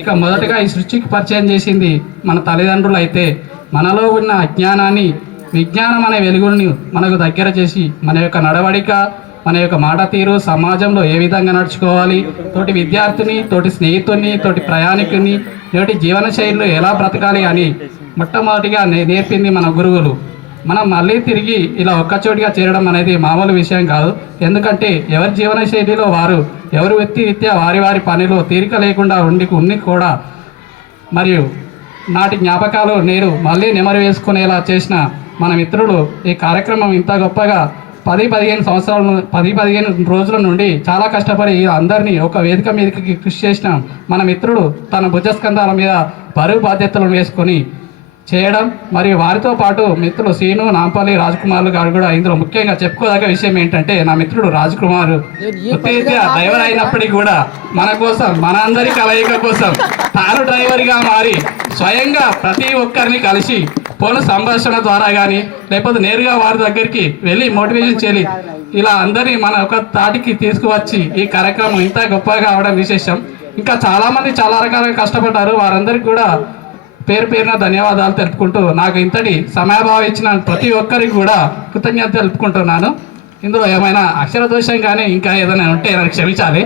ఇక మొదటగా ఈ సృష్టికి పరిచయం చేసింది మన తల్లిదండ్రులు అయితే మనలో ఉన్న అజ్ఞానాన్ని విజ్ఞానం అనే వెలుగుని మనకు దగ్గర చేసి మన యొక్క నడవడిక మన యొక్క మాట తీరు సమాజంలో ఏ విధంగా నడుచుకోవాలి, తోటి విద్యార్థిని, తోటి స్నేహితుని, తోటి ప్రయాణికుని, తోటి జీవన శైలిలో ఎలా బ్రతకాలి అని మొట్టమొదటిగా నేర్పింది మన గురువులు. మనం మళ్ళీ తిరిగి ఇలా ఒక్కచోటిగా చేరడం అనేది మామూలు విషయం కాదు. ఎందుకంటే ఎవరి జీవన శైలిలో వారు, ఎవరి రీత్యా వారి వారి పనిలో తీరిక లేకుండా ఉండి కూడా మరియు నాటి జ్ఞాపకాలు నేను మళ్ళీ నెమరు వేసుకునేలా చేసిన మన మిత్రులు ఈ కార్యక్రమం ఇంత గొప్పగా 10-15 రోజుల నుండి చాలా కష్టపడి అందరినీ ఒక వేదిక మీదకి కృషి చేసిన మన మిత్రుడు తన భుజస్కంధాల మీద బరువు బాధ్యతలను వేసుకొని చేయడం మరియు వారితో పాటు మిత్రులు సీను, నాంపల్లి, రాజ్కుమార్లు గారు కూడా ఇందులో ముఖ్యంగా చెప్పుకోదగ్గ విషయం ఏంటంటే నా మిత్రుడు రాజ్కుమార్ ఉత్తేజ డ్రైవర్ అయినప్పటికీ కూడా మన కోసం, మన అందరి కలయిక కోసం తాను డ్రైవర్గా మారి స్వయంగా ప్రతి ఒక్కరిని కలిసి ఫోన్ సంభాషణ ద్వారా కానీ లేకపోతే నేరుగా వారి దగ్గరికి వెళ్ళి మోటివేషన్ చేయాలి, ఇలా అందరినీ మన ఒక తాటికి తీసుకువచ్చి ఈ కార్యక్రమం ఇంత గొప్పగా అవడం విశేషం. ఇంకా చాలామంది చాలా రకాలుగా కష్టపడ్డారు. వారందరికీ కూడా పేరు పేరున ధన్యవాదాలు తెలుపుకుంటూ నాకు ఇంతటి సమయభావం ఇచ్చిన ప్రతి ఒక్కరికి కూడా కృతజ్ఞత తెలుపుకుంటున్నాను. ఇందులో ఏమైనా అక్షర దోషం కానీ ఇంకా ఏదైనా ఉంటే నాకు క్షమించాలి.